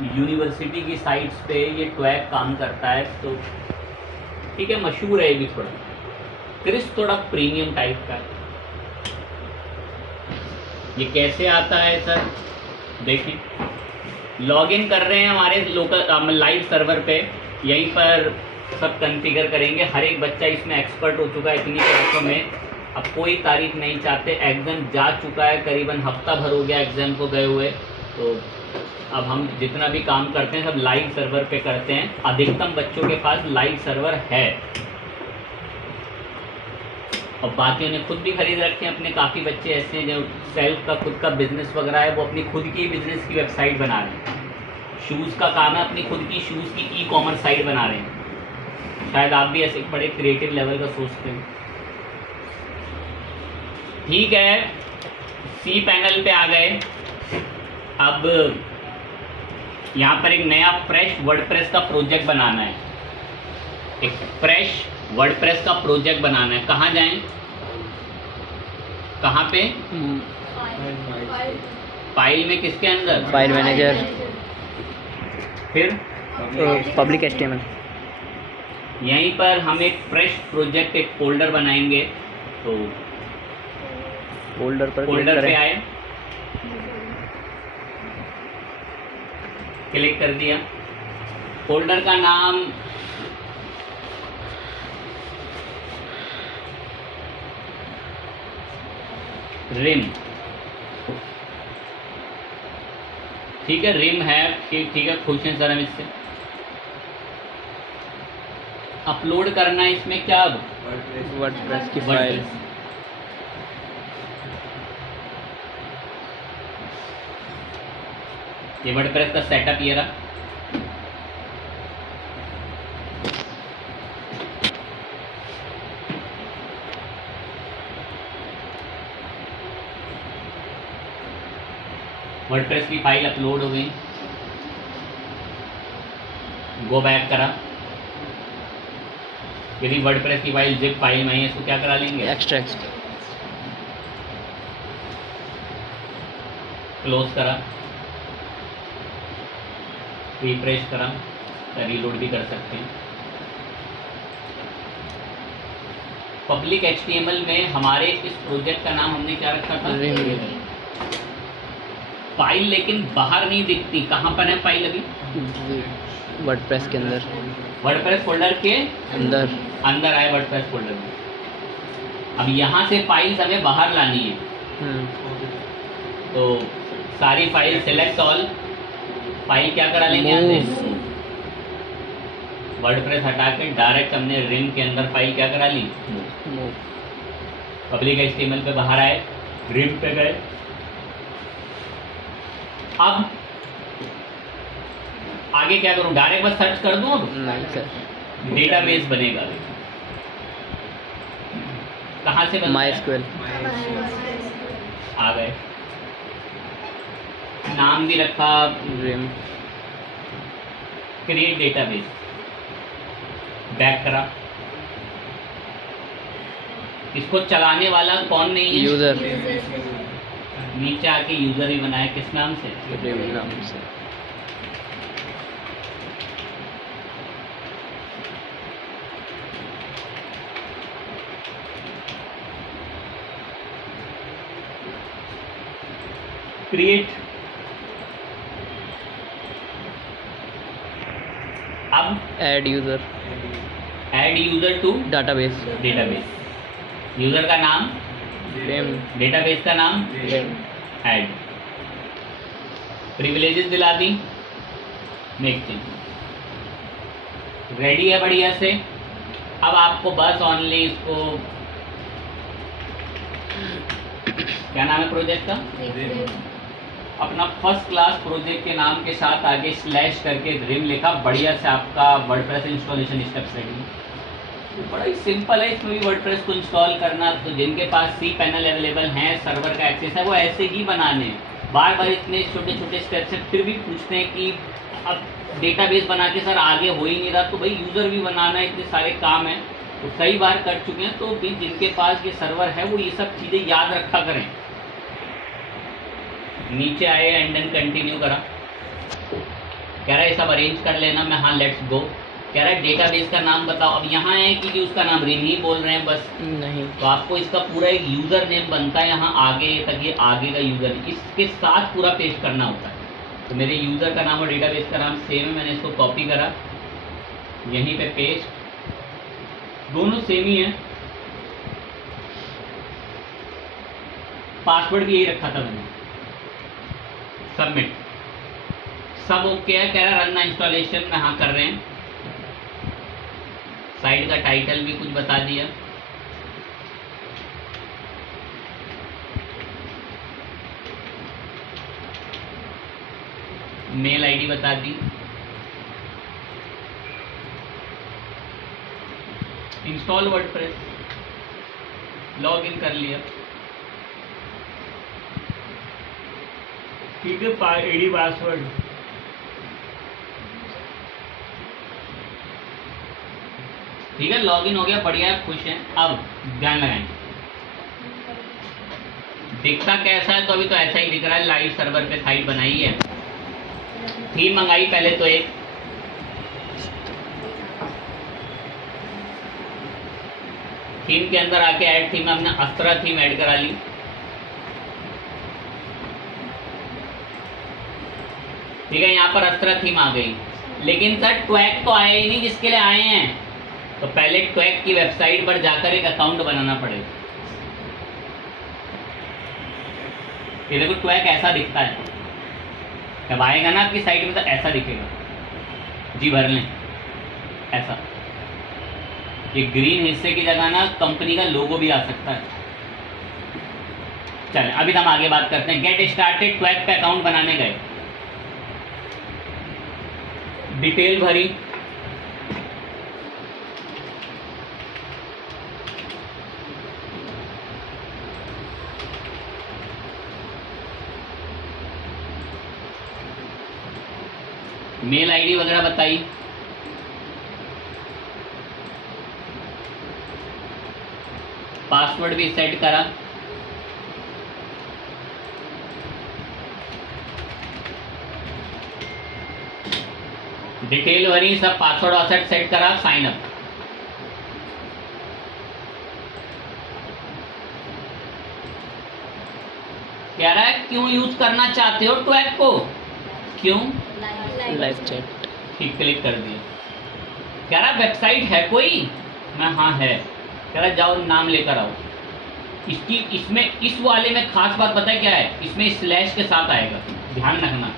University की sites पे ये ट्वैग काम करता है, तो ठीक है, मशहूर है ये भी थोड़ा। क्रिस थोड़ा प्रीमियम टाइप का है। ये कैसे आता है सर, देखें, लॉगिन कर रहे हैं हमारे लोकल लाइव सर्वर पे, यहीं पर सब कॉन्फ़िगर करेंगे। हर एक बच्चा इसमें एक्सपर्ट हो चुका है इतनी क्लासों में, अब कोई तारीफ नहीं चाहते। एग्ज़ाम जा चुका है, करीबन हफ्ता भर हो गया एग्ज़ाम को गए हुए, तो अब हम जितना भी काम करते हैं सब लाइव सर्वर पे करते हैं। अधिकतम बच्चों के पास लाइव सर्वर है, और बाकियों ने खुद भी खरीद रखे हैं अपने। काफ़ी बच्चे ऐसे हैं जो सेल्फ का खुद का बिजनेस वगैरह है, वो अपनी खुद की बिजनेस की वेबसाइट बना रहे हैं। शूज़ का काम है, अपनी खुद की शूज़ की ई-कॉमर्स साइट बना रहे हैं। शायद आप भी ऐसे बड़े क्रिएटिव लेवल का सोचते हैं। ठीक है, सी पैनल पे आ गए। अब यहाँ पर एक नया फ्रेश वर्डप्रेस का प्रोजेक्ट बनाना है। एक फ्रेश वर्डप्रेस का प्रोजेक्ट बनाना है। कहाँ जाएं, कहाँ पे? फाइल में, किसके अंदर? फाइल मैनेजर, फिर पब्लिक HTML। यहीं पर हम एक फ्रेश प्रोजेक्ट, एक फोल्डर बनाएंगे। तो फोल्डर पर फोल्डर पे आए, क्लिक कर दिया। फोल्डर का नाम रिम, ठीक है, रिम है। ठीक है, खुश हैं सर हम इससे। अपलोड करना है इसमें क्या? वर्डप्रेस की फाइल। ये वर्डप्रेस का सेटअप ये रहा। वर्डप्रेस की फाइल अपलोड हो गई। गो बैक करा। यदि वर्डप्रेस की फाइल जिप फाइल में है, इसको क्या करा लेंगे? एक्सट्रैक्ट। क्लोज करा, रिफ्रेश करा, रीलोड भी कर सकते हैं। पब्लिक HTML में हमारे इस प्रोजेक्ट का नाम हमने क्या रखा था? फाइल, लेकिन बाहर नहीं दिखती। कहाँ पर है फाइल अभी? वर्डप्रेस के अंदर, वर्डप्रेस फोल्डर के अंदर अंदर आए वर्डप्रेस फोल्डर में। अब यहाँ से फाइल्स हमें बाहर लानी है, तो सारी फाइल सेलेक्ट ऑल, फाइल क्या करा लेंगे यहाँ से? वर्डप्रेस हटा के डायरेक्ट हमने रिम के अंदर फाइल क्या करा ली? पब्लिक HTML पे बाहर आए, रिम पे गए। अब आगे क्या करूं? डायरेक्ट बस सर्च कर दूं? अब नहीं सर, डेटाबेस बनेगा। कहाँ से बनता है? MySQL। आ गए, नाम भी रखा रिम। क्रिएट डेटाबेस, बैक करा। इसको चलाने वाला कौन नहीं है? यूजर। नीचे आके यूजर ही बनाया, किस नाम से? रिम नाम से। क्रिएट। अब add user. Add user to database. Database. User का नाम रिम। डेटाबेस का नाम रिम। ऐड। प्रिविलेजेस दिला दी, मेक चेंज। रेडी है बढ़िया से। अब आपको बस ऑनली इसको, क्या नाम है प्रोजेक्ट का? अपना फर्स्ट क्लास प्रोजेक्ट के नाम के साथ आगे स्लैश करके रिम लिखा, बढ़िया से आपका वर्डप्रेस इंस्टॉलेशन स्टेप्स रेडी। तो बड़ा ही सिंपल है इसमें भी वर्डप्रेस को इंस्टॉल करना। तो जिनके पास सी पैनल अवेलेबल हैं, सर्वर का एक्सेस है, वो ऐसे ही बनाने हैं। बार बार इतने छोटे छोटे स्टेप्स हैं, फिर भी पूछते हैं कि अब डेटाबेस बना के सर आगे हो ही नहीं रहा। तो भाई यूज़र भी बनाना है, इतने सारे काम हैं, तो कई बार कर चुके हैं। तो भी जिनके पास ये सर्वर है वो ये सब चीज़ें याद रखा करें। नीचे आए एंड देन कंटिन्यू करा। कह रहा है ये सब अरेंज कर लेना। मैं हाँ लेट्स गो। कह रहा है डेटाबेस का नाम बताओ। अब यहाँ है कि उसका नाम रिम ही बोल रहे हैं बस, नहीं, तो आपको इसका पूरा एक यूज़र नेम बनता है यहाँ आगे तक, ये आगे का यूज़र इसके साथ पूरा पेस्ट करना होता है। तो मेरे यूज़र का नाम और डेटाबेस का नाम सेम है, मैंने इसको कॉपी करा, यहीं पे पेस्ट, दोनों सेम ही है। पासवर्ड भी यही रखा था मैंने। सबमिट, सब ओके है। कह रहा रन द इंस्टॉलेशन में हाँ कर रहे हैं। साइट का टाइटल भी कुछ बता दिया। मेल आईडी बता दी। इंस्टॉल वर्डप्रेस, लॉग इन कर लिया। ठीक है, आईडी पासवर्ड ठीक है, लॉगिन हो गया, बढ़िया है, खुश हैं। अब ध्यान लगाएं, दिखता कैसा है? तो अभी तो ऐसा ही दिख रहा है। लाइव सर्वर पे साइट बनाई है, थीम मंगाई पहले तो एक, थीम के अंदर आके ऐड थीम, हमने अस्त्रा थीम ऐड करा ली। ठीक है, यहाँ पर अस्त्रा थीम आ गई, लेकिन सर ट्वैक तो आया ही नहीं जिसके लिए आए हैं। तो पहले ट्वैक की वेबसाइट पर जाकर एक अकाउंट बनाना पड़ेगा। ये देखो ट्वैक ऐसा दिखता है, जब आएगा ना आपकी साइट में तो ऐसा दिखेगा। जी भर लें ऐसा। ये ग्रीन हिस्से की जगह ना कंपनी का लोगो भी आ सकता है। चलें अभी हम आगे बात करते हैं। गेट स्टार्टेड, ट्वैक पे अकाउंट बनाने गए, डिटेल भरी, मेल आईडी वगैरह बताई, पासवर्ड भी सेट करा। डिटेल भरी, सब पासवर्ड वासवर्ड सेट करा, साइन अप। कह रहा है क्यों यूज करना चाहते हो ट्वैक को? क्यों? Live chat. ठीक, क्लिक कर दिया। कह रहा वेबसाइट है कोई? मैं हाँ है। कह रहा जाओ नाम लेकर आओ। इसकी इसमें इस वाले में खास बात पता है क्या है? इसमें स्लैश के साथ आएगा, ध्यान रखना।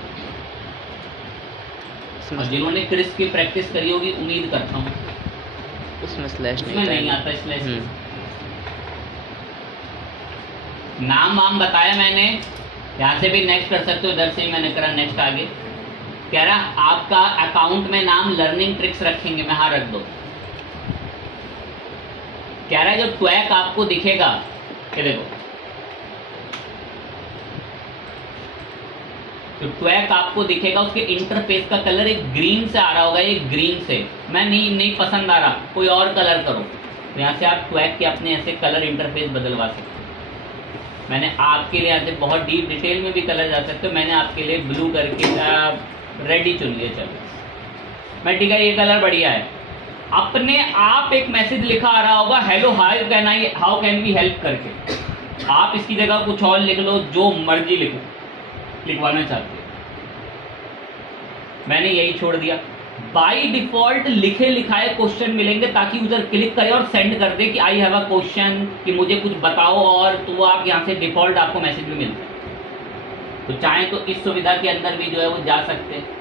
और जिन्होंने क्रिस की प्रैक्टिस करी होगी उम्मीद करता हूँ, उसमें स्लैश नहीं आता स्लैश। नाम वाम बताया मैंने, यहाँ से भी नेक्स्ट कर सकते हो, इधर से ही मैंने करा नेक्स्ट आगे। कह रहा आपका अकाउंट में नाम लर्निंग ट्रिक्स रखेंगे, मैं हाँ रख दो। कह रहा है जो ट्वैक आपको दिखेगा, ये देखो तो ट्वैक आपको दिखेगा, उसके इंटरफेस का कलर एक ग्रीन से आ रहा होगा, एक ग्रीन से। मैं नहीं पसंद आ रहा, कोई और कलर करो। तो यहाँ से आप ट्वैक के अपने ऐसे कलर इंटरफेस बदलवा सकते हो। मैंने आपके लिए यहाँ से बहुत डीप डिटेल में भी कलर जा सकते हो, मैंने आपके लिए ब्लू करके रेड ही चुन लिया। चलो मैं ठीक है, ये कलर बढ़िया है। अपने आप एक मैसेज लिखा आ रहा होगा, hello how can we help करके। आप इसकी जगह कुछ और लिख लो, जो मर्जी लिखो, लिखवाना चाहते हो। मैंने यही छोड़ दिया। बाय डिफॉल्ट लिखे लिखाए क्वेश्चन मिलेंगे, ताकि यूजर क्लिक करे और सेंड कर दे कि आई हैव अ क्वेश्चन, कि मुझे कुछ बताओ, और तो वो आप यहाँ से डिफॉल्ट आपको मैसेज भी मिलता है। तो चाहे तो इस सुविधा के अंदर भी जो है वो जा सकते हैं।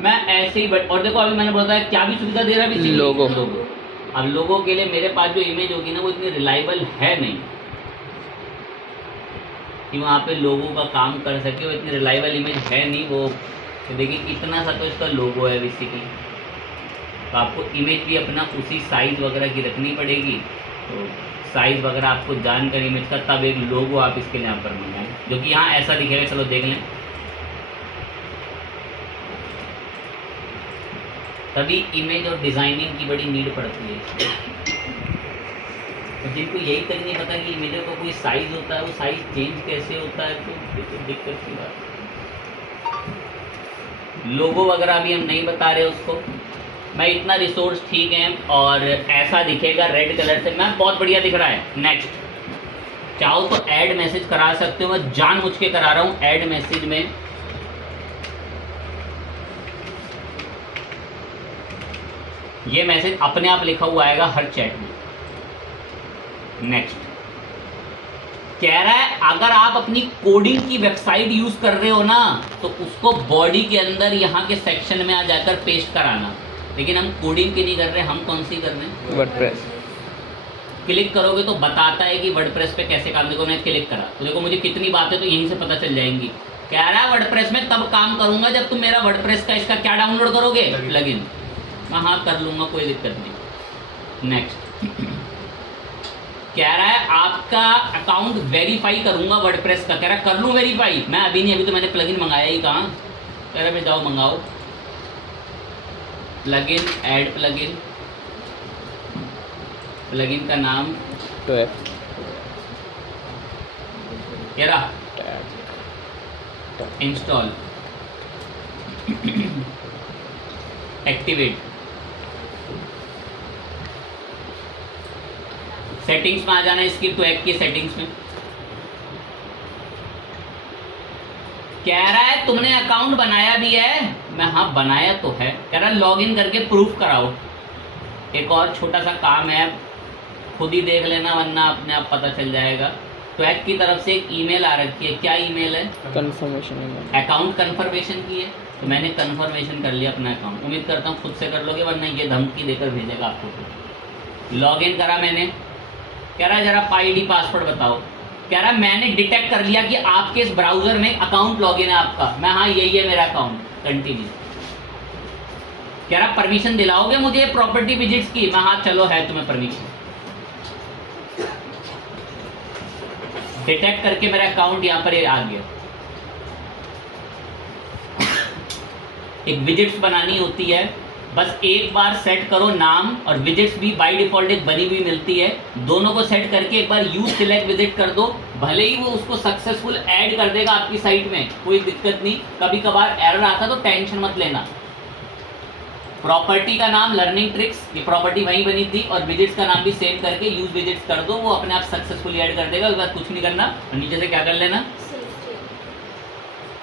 मैं ऐसे ही और देखो अभी मैंने बोला क्या भी सुविधा दे रहा है, लोगो। अब लोगों के लिए मेरे पास जो इमेज होगी ना वो इतनी रिलायबल है नहीं कि वहाँ पे लोगों का काम कर सके। वो इतनी रिलायबल इमेज है नहीं। वो तो देखिए इतना सा तो इसका लोगो है बेसिकली। तो आपको इमेज भी अपना उसी साइज़ वगैरह की रखनी पड़ेगी। तो साइज़ वगैरह आपको जानकर इमेज का, तब एक लोगो आप इसके लिए यहाँ पर मंगाएं, जो कि यहाँ ऐसा दिखेगा। चलो देख लें, तभी इमेज और डिज़ाइनिंग की बड़ी नीड पड़ती है। और जिनको यही तक नहीं पता कि इमेज का कोई साइज़ होता है, वो साइज़ चेंज कैसे होता है, तो दिक्कत की बात है। लोगो वगैरह भी हम नहीं बता रहे उसको। मैं इतना रिसोर्स ठीक है और ऐसा दिखेगा रेड कलर से, मैं बहुत बढ़िया दिख रहा है। नेक्स्ट, चाहो तो ऐड मैसेज करा सकते हो, मैं जानबूझ के करा रहा हूँ ऐड मैसेज में। ये मैसेज अपने आप लिखा हुआ आएगा हर चैट में। नेक्स्ट, कह रहा है अगर आप अपनी कोडिंग की वेबसाइट यूज कर रहे हो ना तो उसको बॉडी के अंदर यहाँ के सेक्शन में आ जाकर पेस्ट कराना। लेकिन हम कोडिंग की नहीं कर रहे, हम कौन सी कर रहे हैं? वर्डप्रेस। क्लिक करोगे तो बताता है कि वर्डप्रेस पे कैसे काम। देखो मैं क्लिक करा तो देखो मुझे कितनी बातें तो यहीं से पता चल जाएंगी। कह रहा है वर्डप्रेस में तब काम करूंगा जब तुम मेरा वर्डप्रेस का इसका क्या डाउनलोड करोगे, प्लगइन। मैं हाँ कर लूंगा, कोई दिक्कत नहीं। नेक्स्ट, कह रहा है आपका अकाउंट वेरीफाई करूंगा वर्डप्रेस का। कह रहा है कर लूं वेरीफाई, मैं अभी नहीं, अभी तो मैंने प्लगइन मंगाया ही कहाँ। कह रहा है जाओ मंगाओ प्लगइन, ऐड प्लगइन, प्लगइन का नाम ट्वैक। कह रहा इंस्टॉल, एक्टिवेट, सेटिंग्स में आ जाना इसकी, ट्वैक की सेटिंग्स में। कह रहा है तुमने अकाउंट बनाया भी है, मैं हाँ बनाया तो है। कह रहा है लॉगिन करके प्रूफ कराओ। एक और छोटा सा काम है, खुद ही देख लेना वरना अपने आप पता चल जाएगा। ट्वैक की तरफ से एक ईमेल आ रखी है, क्या ईमेल है? Confirmation email. अकाउंट कंफर्मेशन की है, तो मैंने कंफर्मेशन कर लिया अपना अकाउंट। उम्मीद करता हूँ खुद से कर लोगे वरना ये धमकी देकर भेजेगा आपको। लॉगिन करा मैंने। कह रहा है जरा आईडी पासवर्ड बताओ। कह रहा है मैंने डिटेक्ट कर लिया कि आपके इस ब्राउजर में अकाउंट लॉगिन है आपका। मैं हाँ यही है मेरा अकाउंट, कंटिन्यू। कह रहा परमिशन दिलाओगे मुझे प्रॉपर्टी विजिट्स की। मैं हाँ चलो है तुम्हें परमिशन। डिटेक्ट करके मेरा अकाउंट यहाँ पर आ गया। एक विजिट्स बनानी होती है, बस एक बार सेट करो नाम, और विजिट्स भी बाय डिफॉल्ट एक बनी हुई मिलती है। दोनों को सेट करके एक बार यूज सिलेक्ट विजिट कर दो, भले ही वो उसको सक्सेसफुल ऐड कर देगा आपकी साइट में, कोई दिक्कत नहीं। कभी कभार एरर आता तो टेंशन मत लेना। प्रॉपर्टी का नाम लर्निंग ट्रिक्स, ये प्रॉपर्टी वहीं बनी थी, और विजिट्स का नाम भी सेव करके यूज विजिट्स कर दो, वो अपने आप सक्सेसफुली ऐड कर देगा। उसके बाद कुछ नहीं करना और नीचे से क्या कर लेना,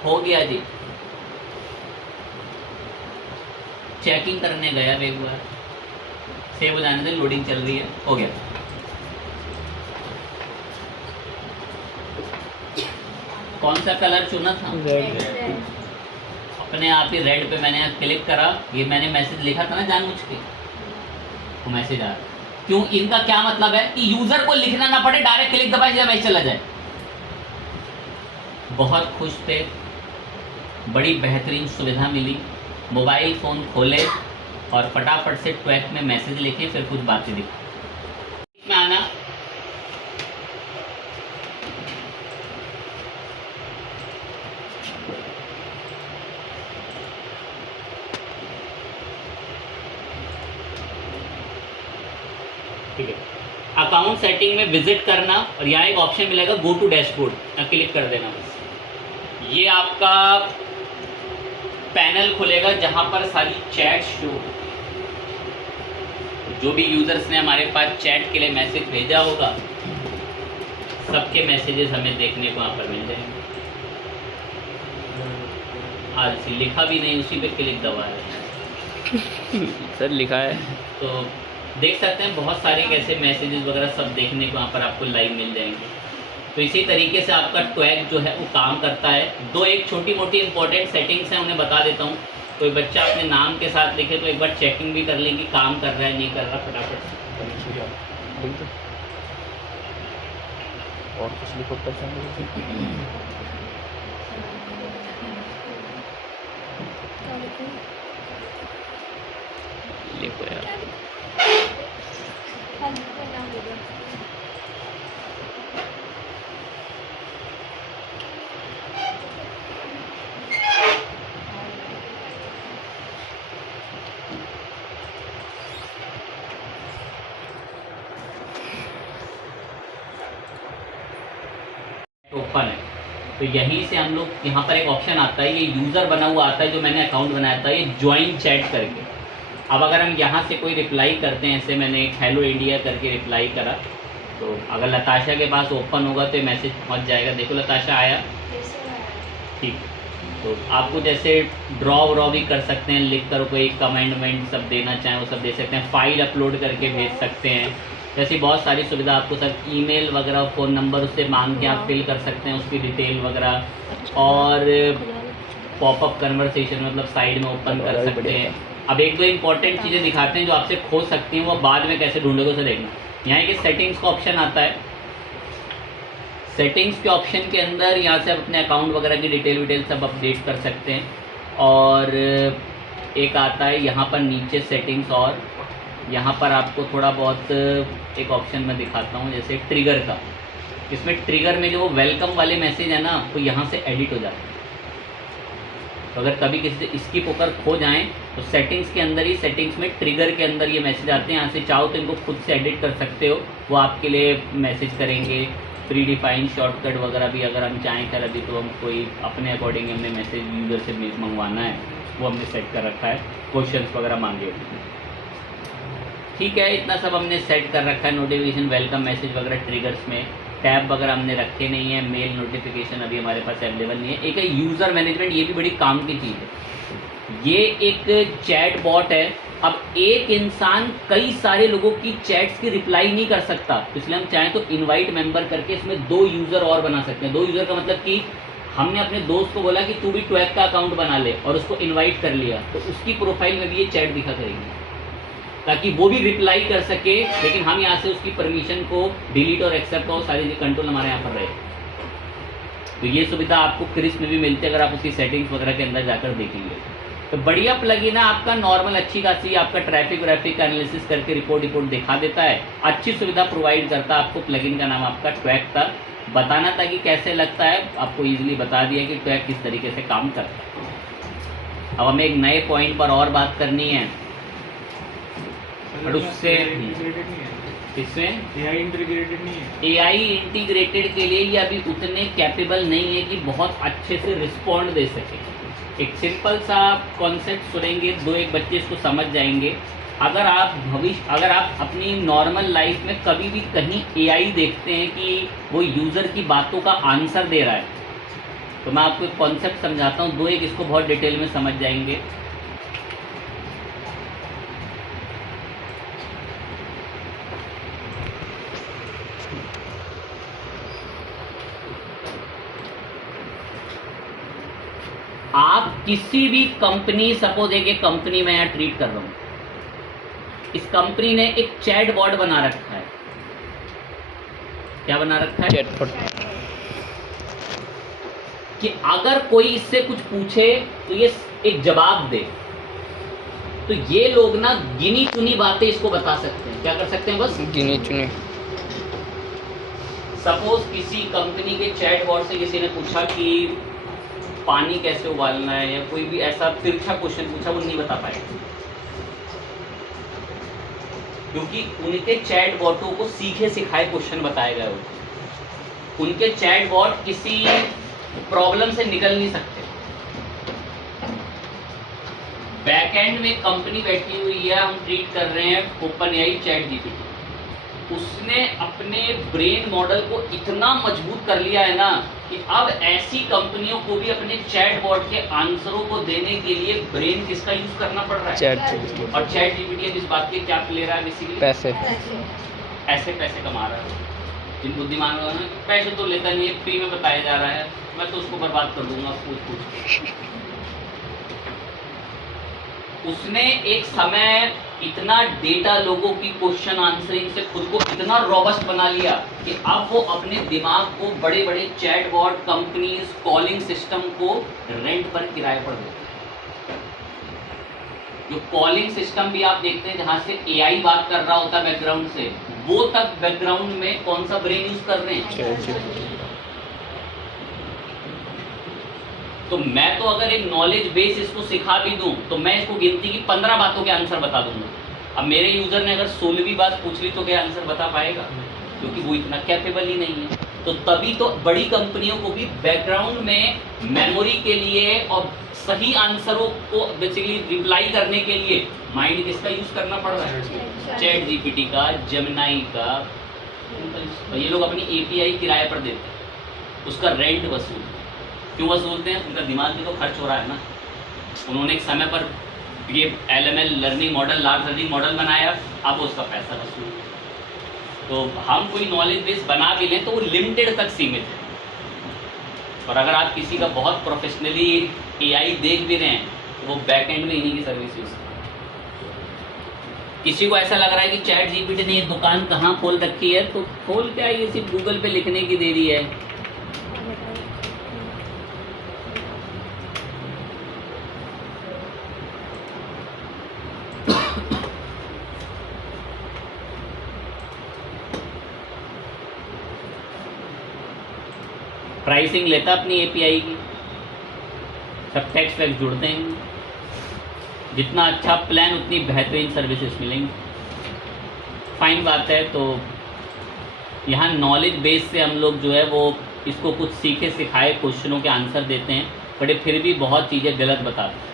हो गया जी। चेकिंग करने गया एक बार, सेव हो जाने से, लोडिंग चल रही है, हो गया। कौन सा कलर चुना था? रेड। अपने आप ही रेड पे मैंने क्लिक करा। ये मैंने मैसेज लिखा था ना जानबूझ के, वो मैसेज आ रहा। क्यों? इनका क्या मतलब है कि यूजर को लिखना ना पड़े, डायरेक्ट क्लिक दबाए सीधा मैसेज चला जाए। बहुत खुश थे, बड़ी बेहतरीन सुविधा मिली। मोबाइल फ़ोन खोले और फटाफट से ट्वैक में मैसेज लिखें, फिर कुछ बातें लिखें। में आना, ठीक है। अकाउंट सेटिंग में विजिट करना और यहाँ एक ऑप्शन मिलेगा गो टू डैशबोर्ड, यहाँ क्लिक कर देना बस। ये आपका पैनल खुलेगा जहाँ पर सारी चैट शो, जो भी यूजर्स ने हमारे पास चैट के लिए मैसेज भेजा होगा, सबके मैसेजेस हमें देखने को यहाँ पर मिल जाएंगे। आज लिखा भी नहीं, उसी पे क्लिक दबा है सर लिखा है, तो देख सकते हैं बहुत सारे कैसे मैसेजेस वगैरह सब देखने को यहाँ पर आपको लाइव मिल जाएंगे। तो इसी तरीके से आपका ट्वैक जो है वो काम करता है। दो एक छोटी मोटी इंपॉर्टेंट सेटिंग्स हैं, उन्हें बता देता हूँ। कोई बच्चा अपने नाम के साथ लिखे तो एक बार चेकिंग भी कर लें कि काम कर रहा है नहीं कर रहा, फटाफट से। और कुछ लिखो लिखो यार। ओपन है, तो यहीं से हम लोग यहाँ पर एक ऑप्शन आता है, ये यूज़र बना हुआ आता है जो मैंने अकाउंट बनाया था, ये ज्वाइन चैट करके। अब अगर हम यहाँ से कोई रिप्लाई करते हैं, ऐसे मैंने एक हेलो इंडिया करके रिप्लाई करा, तो अगर लताशा के पास ओपन होगा तो ये मैसेज पहुँच जाएगा। देखो लताशा आया, ठीक। तो आपको जैसे ड्रॉ भी कर सकते हैं, लिख कर कोई कमेंट सब देना चाहें वो सब दे सकते हैं, फाइल अपलोड करके भेज सकते हैं। ऐसी बहुत सारी सुविधा आपको सब, ईमेल वगैरह फ़ोन नंबर उससे मांग के आप फिल कर सकते हैं उसकी डिटेल वगैरह, और पॉपअप कन्वर्सेशन मतलब साइड में ओपन कर सकते हैं। अब एक दो इंपॉर्टेंट चीज़ें दिखाते हैं जो आपसे खो सकती हैं, वो बाद में कैसे ढूंढोगे उसे देखना। यहाँ एक सेटिंग्स का ऑप्शन आता है, सेटिंग्स के ऑप्शन के अंदर यहाँ से आप अपने अकाउंट वगैरह की डिटेल सब अपडेट कर सकते हैं। और एक आता है यहाँ पर नीचे सेटिंग्स, और यहाँ पर आपको थोड़ा बहुत एक ऑप्शन मैं दिखाता हूँ, जैसे ट्रिगर का। इसमें ट्रिगर में जो वो वेलकम वाले मैसेज है ना, वो यहाँ से एडिट हो जाते हैं। तो अगर कभी किसी से स्किप होकर खो जाएं तो सेटिंग्स के अंदर ही, सेटिंग्स में ट्रिगर के अंदर ये मैसेज आते हैं। यहाँ से चाहो तो इनको खुद से एडिट कर सकते हो, वो आपके लिए मैसेज करेंगे। प्री डिफाइंड शॉर्टकट वगैरह भी अगर हम चाहें कर, अभी तो हम कोई अपने अकॉर्डिंग हमने मैसेज यूज़र से मंगवाना है वो हमने सेट कर रखा है, क्वेश्चंस वगैरह मांगे, ठीक है। इतना सब हमने सेट कर रखा है। नोटिफिकेशन, वेलकम मैसेज वगैरह ट्रिगर्स में, टैब वगैरह हमने रखे नहीं है। मेल नोटिफिकेशन अभी हमारे पास अवेलेबल नहीं है। एक है यूज़र मैनेजमेंट, ये भी बड़ी काम की चीज़ है। ये एक चैट बॉट है। अब एक इंसान कई सारे लोगों की चैट्स की रिप्लाई नहीं कर सकता, तो इसलिए हम चाहें तो इनवाइट मेंबर करके इसमें 2 यूज़र और बना सकते हैं। 2 यूज़र का मतलब कि हमने अपने दोस्त को बोला कि तू भी ट्वैक का अकाउंट बना ले, और उसको इन्वाइट कर लिया, तो उसकी प्रोफाइल में भी ये चैट दिखा करेंगे, ताकि वो भी रिप्लाई कर सके। लेकिन हम यहाँ से उसकी परमिशन को डिलीट और एक्सेप्ट और सारी कंट्रोल हमारे यहाँ पर रहे। तो ये सुविधा आपको क्रिस में भी मिलती है, अगर आप उसकी सेटिंग्स वगैरह के अंदर जाकर देखेंगे। तो बढ़िया प्लगइन है आपका, नॉर्मल अच्छी खासी आपका ट्रैफिक व्रैफिक का एनालिसिस करके रिपोर्ट दिखा देता है। अच्छी सुविधा प्रोवाइड करता है आपको। प्लगइन का नाम आपका ट्वैक था। बताना था कि कैसे लगता है, आपको ईजिली बता दिया कि ट्वैक किस तरीके से काम करता है। अब हमें एक नए पॉइंट पर और बात करनी है, और उससे इसमें AI इंटीग्रेटेड नहीं है। AI इंटीग्रेटेड के लिए ये अभी उतने कैपेबल नहीं है कि बहुत अच्छे से रिस्पॉन्ड दे सके। एक सिंपल सा कॉन्सेप्ट सुनेंगे, 2-1 बच्चे इसको समझ जाएंगे। अगर आप अपनी नॉर्मल लाइफ में कभी भी कहीं AI देखते हैं कि वो यूज़र की बातों का आंसर दे रहा है, तो मैं आपको एक कॉन्सेप्ट समझाता हूँ, 2-1 इसको बहुत डिटेल में समझ जाएंगे। आप किसी भी कंपनी, सपोज एक कंपनी में यहाँ ट्रीट कर रहा हूँ, इस कंपनी ने एक चैट बॉट बना रखा है। क्या बना रखा है? चैटबॉट। कि अगर कोई इससे कुछ पूछे तो ये एक जवाब दे। तो ये लोग ना गिनी चुनी बातें इसको बता सकते हैं। क्या कर सकते हैं? बस गिनी चुनी। सपोज किसी कंपनी के चैट बॉट से किसी ने पूछा कि पानी कैसे उबालना है, या कोई भी ऐसा तिरछा क्वेश्चन पूछा, वो नहीं बता पाएगा, क्योंकि उनके चैट बॉटों को सीखे सिखाए क्वेश्चन बताए गए होते। उनके चैट बॉट किसी प्रॉब्लम से निकल नहीं सकते। बैकएंड में कंपनी बैठी हुई है, हम ट्रीट कर रहे हैं OpenAI ChatGPT। उसने अपने ब्रेन मॉडल को इतना मजबूत कर लिया है ना कि अब ऐसी कंपनियों को भी अपने चैट बॉट के आंसरों को देने के लिए ब्रेन किसका यूज करना पड़ रहा है? चैट। और ChatGPT इस बात के क्या ले रहा है? बेसिकली पैसे। ऐसे पैसे कमा रहा है। जिन बुद्धिमान लोगों ने पैसे तो लेता नहीं है, फ्री में बताया जा रहा है, मैं तो उसको बर्बाद कर दूंगा पूछ। उसने एक समय इतना डेटा, लोगों की क्वेश्चन आंसरिंग से खुद को इतना रॉबस्ट बना लिया कि अब वो अपने दिमाग को बड़े बड़े chat bot companies, calling system को रेंट पर किराए पर देते हैं। जो कॉलिंग सिस्टम भी आप देखते हैं जहां से AI बात कर रहा होता है बैकग्राउंड से, वो तक बैकग्राउंड में कौन सा ब्रेन यूज कर रहे हैं? तो मैं तो अगर एक नॉलेज बेस इसको सिखा भी दूं तो मैं इसको गिनती की 15 बातों के आंसर बता दूंगा। अब मेरे यूजर ने अगर 16वीं बात पूछ ली तो क्या आंसर बता पाएगा? क्योंकि वो इतना कैपेबल ही नहीं है। तो तभी तो बड़ी कंपनियों को भी बैकग्राउंड में मेमोरी के लिए और सही आंसरों को बेसिकली रिप्लाई करने के लिए माइंड किसका यूज करना पड़ रहा है? चैट जीपीटी का, जेमिनाई का। और ये लोग अपनी एपीआई किराए पर देते हैं, उसका रेंट वसूल। क्यों वसूलते हैं? उनका दिमाग भी तो खर्च हो रहा है ना। उन्होंने एक समय पर ये LML learning model, large learning model बनाया, अब उसका पैसा वसूल। तो हम कोई नॉलेज बेस बना भी लें तो वो लिमिटेड तक सीमित है। और अगर आप किसी का बहुत प्रोफेशनली एआई देख भी रहे हैं तो वो बैक एंड में इन्हीं की सर्विस यूज। किसी को ऐसा लग रहा है कि चैट जीपीटी ने ये दुकान कहाँ खोल रखी है, तो खोल क्या, ये सिर्फ गूगल पे लिखने की देरी है। प्राइसिंग लेता अपनी एपीआई की, सब टैक्स वैक्स जुड़ते हैं। जितना अच्छा प्लान उतनी बेहतरीन सर्विसेज मिलेंगी। फाइन बात है। तो यहाँ नॉलेज बेस से हम लोग जो है वो इसको कुछ सीखे सिखाए क्वेश्चनों के आंसर देते हैं, बट ये फिर भी बहुत चीज़ें गलत बताते हैं।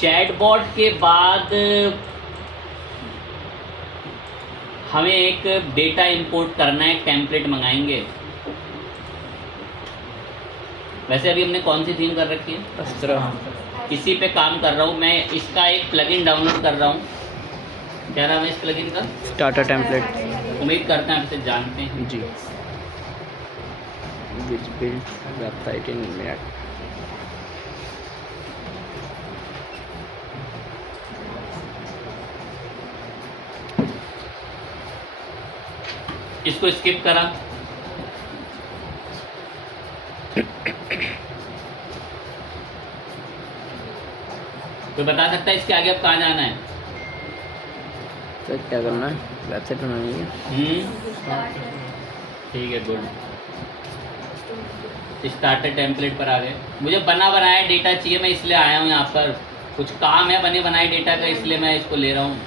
चैटबॉट के बाद हमें एक डेटा इंपोर्ट करना है, एक टेम्पलेट मंगाएंगे। वैसे अभी हमने कौन सी थीम कर रखी है? अस्त्रा। इसी पे काम कर रहा हूँ मैं। इसका एक प्लगइन डाउनलोड कर रहा हूँ। क्या नाम है इस प्लगइन का? Starter template. उम्मीद करते हैं आप इसे जानते हैं। जी। विच बिल्ड वेबसाइट इन मिनट। इसको स्किप करा। कोई बता सकता है इसके आगे अब कहाँ जाना है? तो क्या करना है? वेबसाइट बनानी है। ठीक है, गुड। स्टार्टर टेम्पलेट पर आ गए। मुझे बना बनाया डेटा चाहिए, मैं इसलिए आया हूँ यहाँ पर। कुछ काम है बने बनाए डेटा का, इसलिए मैं इसको ले रहा हूँ।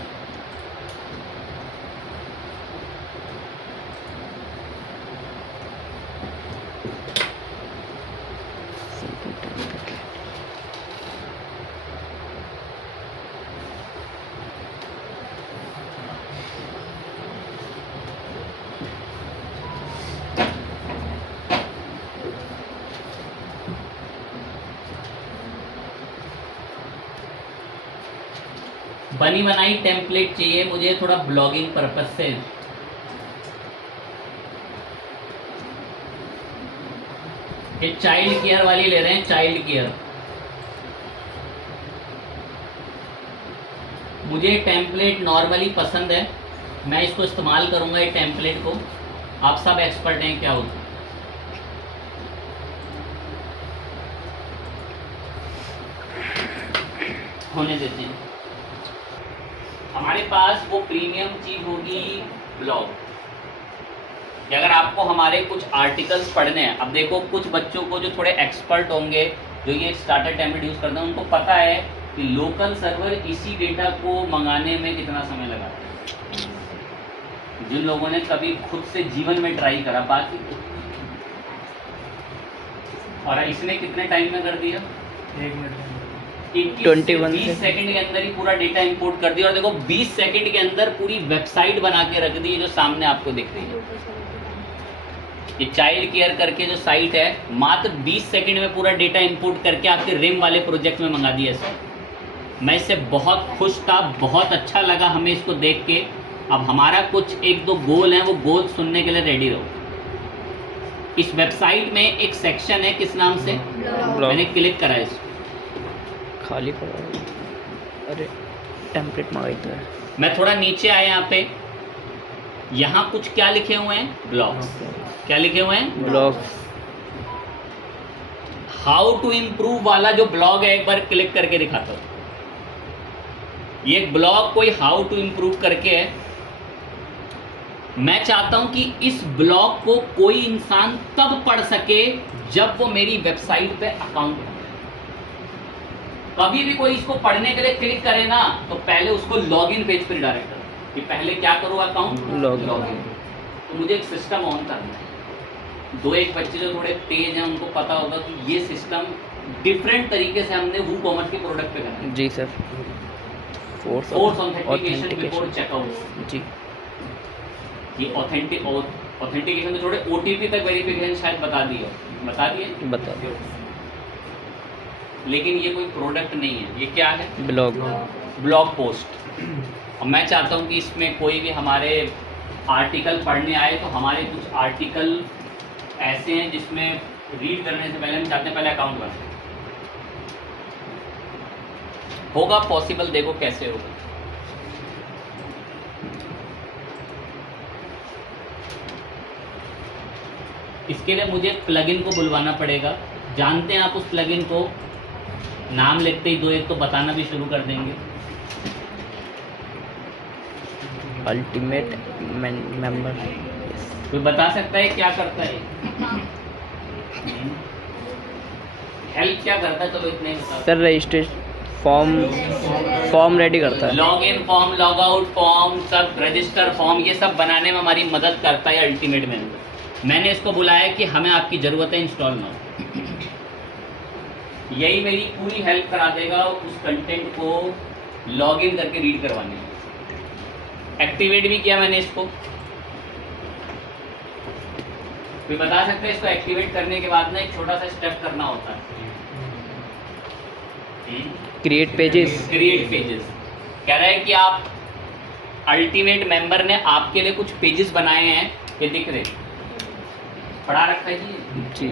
बनी बनाई टेम्पलेट चाहिए मुझे थोड़ा ब्लॉगिंग पर्पस से। ये चाइल्ड केयर वाली ले रहे हैं, चाइल्ड केयर। मुझे टेम्पलेट नॉर्मली पसंद है, मैं इसको इस्तेमाल करूंगा ये टेम्पलेट को। आप सब एक्सपर्ट हैं क्या होता? होने देते हैं। हमारे पास वो प्रीमियम चीज़ होगी ब्लॉग। कि अगर आपको हमारे कुछ आर्टिकल्स पढ़ने हैं, अब देखो कुछ बच्चों को जो थोड़े एक्सपर्ट होंगे, जो ये स्टार्टर टेम्पलेट यूज़ करते हैं, उनको पता है कि लोकल सर्वर इसी डेटा को मंगाने में कितना समय लगाता है। जिन लोगों ने कभी खुद से जीवन में ट्राई करा, बाकी और इसने कितने टाइम में कर दिया? 1 मिनट 21 सेकंड के अंदर ही पूरा डेटा इंपोर्ट कर दिया। और देखो 20 सेकंड के अंदर पूरी वेबसाइट बना के रख दी है, जो सामने आपको दिख रही है। ये चाइल्ड केयर करके जो साइट है, मात्र 20 सेकंड में पूरा डेटा इंपोर्ट करके आपके रिम वाले प्रोजेक्ट में मंगा दिया सर। मैं इससे बहुत खुश था, बहुत अच्छा लगा हमें इसको देख के। अब हमारा कुछ 1-2 गोल हैं, वो गोल सुनने के लिए रेडी रहो। इस वेबसाइट में एक सेक्शन है, किस नाम से? मैंने क्लिक करा इसको, खाली पड़ा। अरे टेम्पलेट मंगाई तो है। मैं थोड़ा नीचे आया यहाँ पे, यहाँ कुछ क्या लिखे हुए हैं? ब्लॉग्स। क्या लिखे हुए हैं? ब्लॉग्स। हाउ टू इम्प्रूव वाला जो ब्लॉग है, एक बार क्लिक करके दिखाता हूँ। ये ब्लॉग कोई हाउ टू इम्प्रूव करके है। मैं चाहता हूं कि इस ब्लॉग को कोई इंसान तब पढ़ सके जब वो मेरी वेबसाइट पे अकाउंट बनाए। कभी भी कोई इसको पढ़ने के लिए क्लिक करे ना, तो पहले उसको लॉगिन पेज पर डायरेक्ट करो कि पहले क्या करो? Account login. लॉगिन। मुझे एक सिस्टम ऑन करना है। दो एक बच्चे जो थोड़े तेज हैं उनको पता होगा कि ये सिस्टम डिफरेंट तरीके से हमने वूकॉमर्स के प्रोडक्ट पे करना है। जी sir. Force authentication before checkout. जी। ये ऑथेंटिकेशन तो छोड़े, OTP तक वेरिफिकेशन शायद बता दिए। बता दो। लेकिन ये कोई प्रोडक्ट नहीं है, ये क्या है? Blog post. और मैं चाहता हूँ कि इसमें कोई भी हमारे आर्टिकल पढ़ने आए तो हमारे कुछ आर्टिकल ऐसे हैं जिसमें रीड करने से पहले हम चाहते हैं पहले अकाउंट बनाएं। होगा पॉसिबल, देखो कैसे होगा। इसके लिए मुझे प्लगइन को बुलवाना पड़ेगा। जानते हैं आप उस प्लगइन को? नाम लेते ही दो एक तो बताना भी शुरू कर देंगे। Ultimate member. कोई बता सकता है क्या करता है? हेल्प क्या करता है? चलो इतने ही बता। सर रजिस्ट्रेशन फॉर्म रेडी करता है। Log in form, log out form, सब रजिस्टर फॉर्म, ये सब बनाने में हमारी मदद करता है अल्टीमेट मेंबर। मैंने इसको बुलाया कि हमें आपकी ज़रूरत है, इंस्टॉल ना हो। यही मेरी पूरी हेल्प करा देगा उस कंटेंट को लॉग इन करके रीड करवाने में। एक्टिवेट भी किया मैंने इसको। कोई बता सकते हैं इसको एक्टिवेट करने के बाद ना एक छोटा सा स्टेप करना होता है। Create pages. कह रहा है कि आप अल्टीमेट मेंबर ने आपके लिए कुछ पेजेस बनाए हैं, ये दिख रहे, पढ़ा रखा है जी।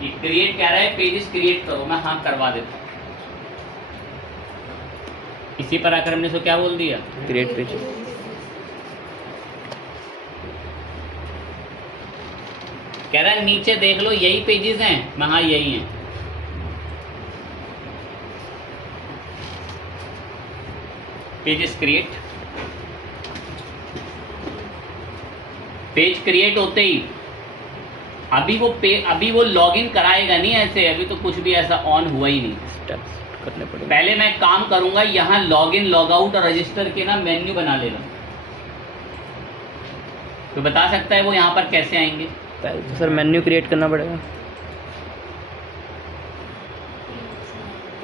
ये क्रिएट कह रहा है, पेजेस क्रिएट करो। मैं हाँ करवा देता हूँ। इसी पर आकर हमने इसको क्या बोल दिया? Create pages. कह रहा है नीचे देख लो, यही पेजेस हैं। मैं हाँ यही हैं। Pages create. पेज क्रिएट होते ही अभी वो लॉगिन कराएगा नहीं ऐसे, अभी तो कुछ भी ऐसा ऑन हुआ ही नहीं। स्टेप्स करने पड़ेंगे। पहले मैं काम करूंगा, यहाँ लॉगिन, लॉग आउट और रजिस्टर के ना मेन्यू बना लेगा। तो बता सकता है वो यहाँ पर कैसे आएंगे? पहले तो सर मेन्यू क्रिएट करना पड़ेगा।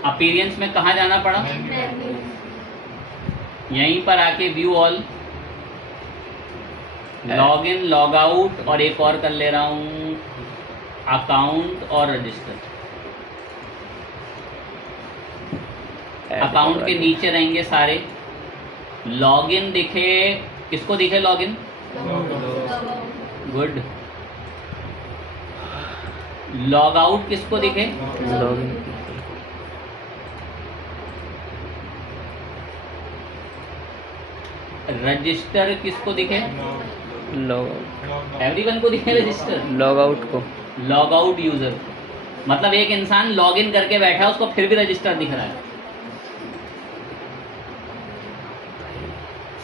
अपीयरेंस में कहाँ जाना पड़ा? यहीं पर आके view all, log in, log out और एक और कर ले रहा हूँ अकाउंट और रजिस्टर। अकाउंट के नीचे रहेंगे सारे। लॉगिन दिखे, किसको दिखे लॉगिन? गुड। लॉग आउट किसको दिखे? लॉगिन। रजिस्टर किसको दिखे? Log out. एवरीवन को दिखे रजिस्टर। लॉग आउट को। लॉग आउट यूजर, मतलब एक इंसान लॉग इन करके बैठा है, उसको फिर भी रजिस्टर दिख रहा है।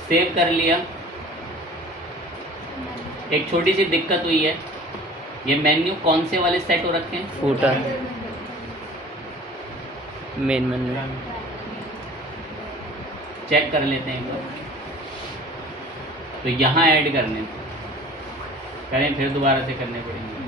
सेव कर लिया। एक छोटी सी दिक्कत हुई है, ये मेन्यू कौन से वाले सेट हो रखे हैं? Footer, main menu. चेक कर लेते हैं एक बार। तो यहाँ ऐड करने करें, फिर दोबारा से करने पड़ेंगे।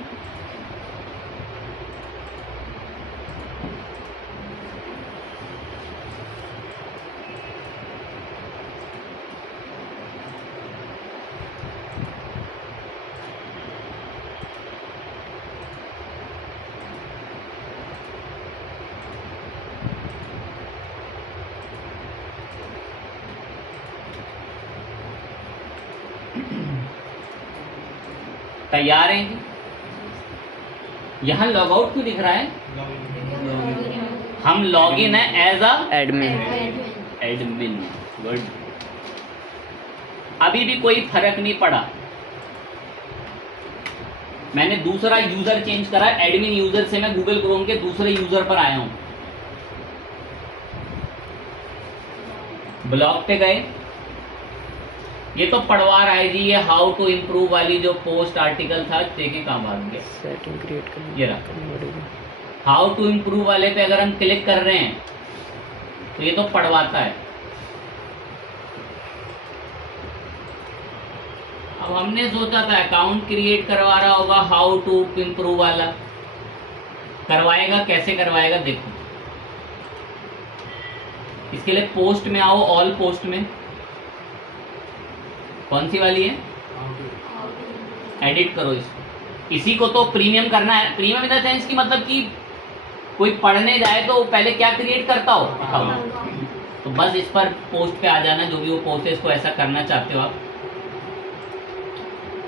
तैयार हैं जी? यहाँ लॉग आउट क्यों दिख रहा है? हम लॉग इन है एज अ एडमिन। गुड। अभी भी कोई फर्क नहीं पड़ा। मैंने दूसरा यूजर चेंज करा, एडमिन यूजर से मैं गूगल क्रोम के दूसरे यूजर पर आया हूं। ब्लॉग पे गए, ये तो पढ़वा रहा है जी, ये हाउ टू इम्प्रूव वाली जो पोस्ट आर्टिकल था, देखिए कहाँ भाग गया। सेटिंग क्रिएट करनी ये रहा। हाउ टू इम्प्रूव वाले पे अगर हम क्लिक कर रहे हैं तो ये तो पढ़वाता है। अब हमने सोचा था अकाउंट क्रिएट करवा रहा होगा, हाउ टू इम्प्रूव वाला करवाएगा, कैसे करवाएगा देखो। इसके लिए पोस्ट में आओ, ऑल पोस्ट में कौन सी वाली है, एडिट करो इसको। इसी को तो प्रीमियम करना है। प्रीमियम इन द सेंस की मतलब कि कोई पढ़ने जाए तो पहले क्या क्रिएट करता हो, अकाउंट। तो बस इस पर पोस्ट पे आ जाना, जो भी वो पोस्ट है इसको ऐसा करना चाहते हो आप।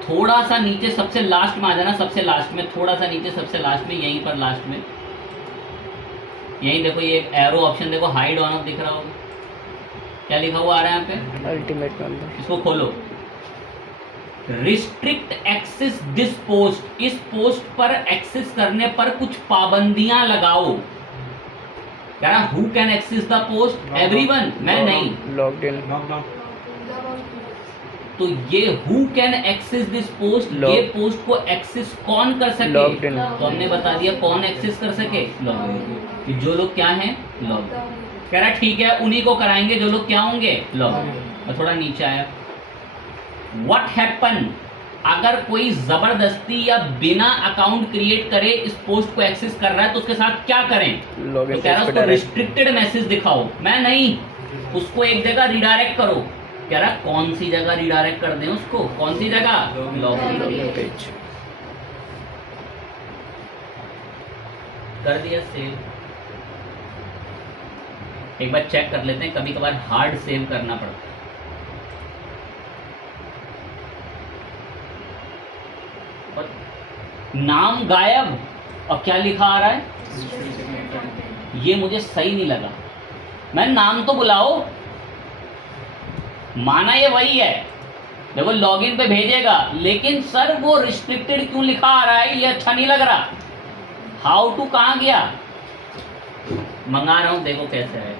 थोड़ा सा नीचे सबसे लास्ट में आ जाना, सबसे लास्ट में, थोड़ा सा नीचे सबसे लास्ट में, यहीं पर लास्ट में, यहीं देखो ये एरो ऑप्शन देखो, हाइड ऑन ऑफ दिख रहा होगा, क्या लिखा हुआ आ रहा है यहाँ पे, अल्टीमेट मेंबर। इसको खोलो, रिस्ट्रिक्ट एक्सेस दिस पोस्ट, इस पोस्ट पर एक्सेस करने पर कुछ पाबंदियां लगाओ। कह रहा who can access the post, everyone, मैं नहीं, लॉग्ड इन। तो ये who can access this post, ये पोस्ट को एक्सेस कौन कर सके, लॉग्ड इन। तो हमने बता दिया कौन एक्सेस कर सके, लॉग इन। जो लोग क्या हैं, लॉग। कह रहा ठीक है उन्हीं को कराएंगे जो लोग क्या होंगे, लॉग। और थोड़ा नीचे आया, व्हाट हैपन, अगर कोई जबरदस्ती या बिना अकाउंट क्रिएट करे इस पोस्ट को एक्सेस कर रहा है तो उसके साथ क्या करें। तो कह रहा उसको रिस्ट्रिक्टेड मैसेज दिखाओ, मैं नहीं, उसको एक जगह रिडायरेक्ट करो। कह रहा कौन सी जगह रिडायरेक्ट कर दें उसको, कौन सी जगह, लॉगिन पेज। कर दिया सेव। एक बार चेक कर लेते हैं, कभी कभार हार्ड सेव करना पड़ता है। और नाम गायब, और क्या लिखा आ रहा है, ये मुझे सही नहीं लगा। मैं नाम तो बुलाओ, माना ये वही है, देखो लॉगिन पे भेजेगा, लेकिन सर वो रिस्ट्रिक्टेड क्यों लिखा आ रहा है, ये अच्छा नहीं लग रहा। हाउ टू कहाँ गया, मंगा रहा हूं, देखो कैसे है।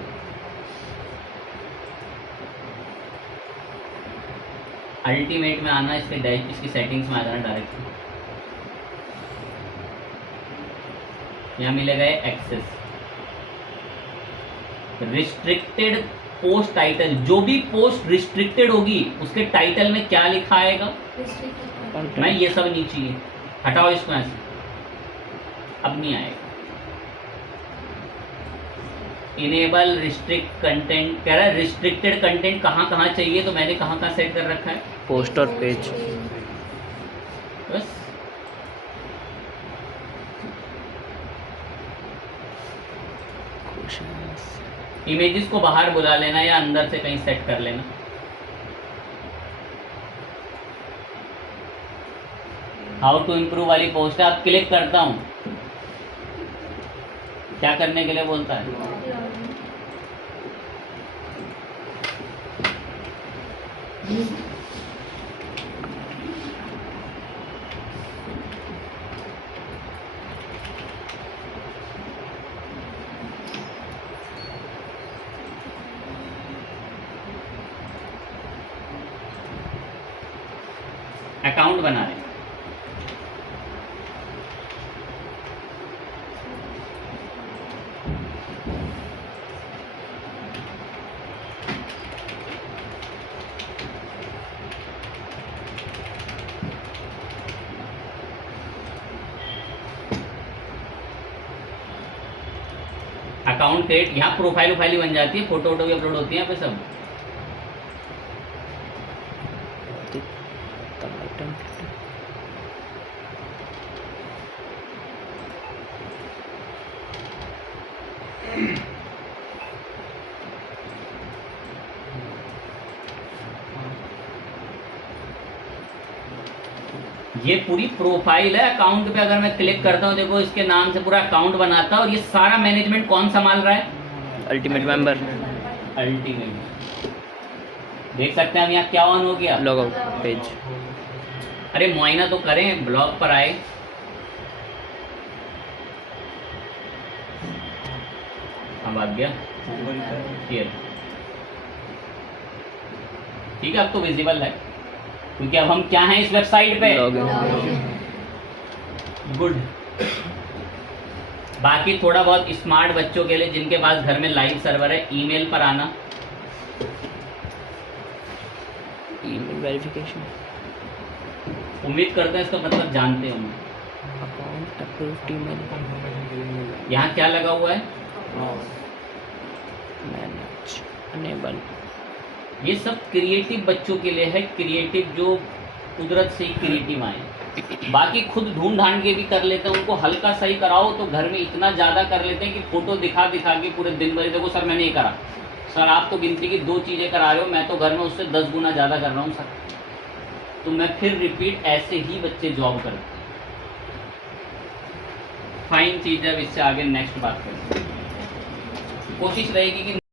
अल्टीमेट में आना, इसकी सेटिंग्स में आ जाना डायरेक्ट, यहाँ मिलेगा एक्सेस, रिस्ट्रिक्टेड पोस्ट टाइटल, जो भी पोस्ट रिस्ट्रिक्टेड होगी उसके टाइटल में क्या लिखा आएगा, मैं ये सब नहीं चाहिए, हटाओ इसको ऐसे, अब नहीं आएगा। इनेबल रिस्ट्रिक्ट कंटेंट, कह रहा है रिस्ट्रिक्टेड कंटेंट कहाँ कहाँ चाहिए, तो मैंने कहाँ कहाँ सेट कर रखा है, पोस्ट और पेज। बस इमेजेस को बाहर बुला लेना या अंदर से कहीं सेट कर लेना। हाउ टू इम्प्रूव वाली पोस्ट है, अब क्लिक करता हूँ, क्या करने के लिए बोलता है, अकाउंट बना रहे। अकाउंट क्रिएट, यहाँ प्रोफाइल वोफाइल बन जाती है, फोटो वोटो भी अपलोड होती है यहाँ पे सब। ये पूरी प्रोफाइल है अकाउंट पे, अगर मैं क्लिक करता हूँ देखो इसके नाम से पूरा अकाउंट बनाता है, और ये सारा मैनेजमेंट कौन संभाल रहा है, अल्टीमेट मेंबर। अल्टीमेट, देख सकते हैं हम यहाँ क्या ऑन हो गया, लॉग आउट पेज। अरे मुआयना तो करें, ब्लॉग पर आए, अब आ गया क्लियर, ठीक है अब तो विजिबल है, क्योंकि अब हम क्या हैं इस वेबसाइट पे, गुड। बाकी थोड़ा बहुत स्मार्ट बच्चों के लिए जिनके पास घर में लाइव सर्वर है, ईमेल पर आना, ईमेल वेरिफिकेशन, उम्मीद करते हैं इसका मतलब जानते होंगे। अकाउंट अप्रूव्ड ईमेल यहाँ क्या लगा हुआ है? Manage enable. ये सब क्रिएटिव बच्चों के लिए है, क्रिएटिव जो कुदरत से ही क्रिएटिव आए। बाकी खुद ढूंढ ढांड के भी कर लेते हैं, उनको हल्का सही कराओ तो घर में इतना ज़्यादा कर लेते हैं कि फोटो दिखा दिखा के पूरे दिन भर देखो सर मैंने ये करा, सर आप तो गिनती की 2 चीज़ें करा रहे हो, मैं तो घर में उससे 10 गुना ज़्यादा कर रहा हूँ सर। तो मैं फिर रिपीट, ऐसे ही बच्चे जॉब करते हैं। फाइन चीज़ है, अब इससे आगे नेक्स्ट बात करें। कोशिश रहेगी कि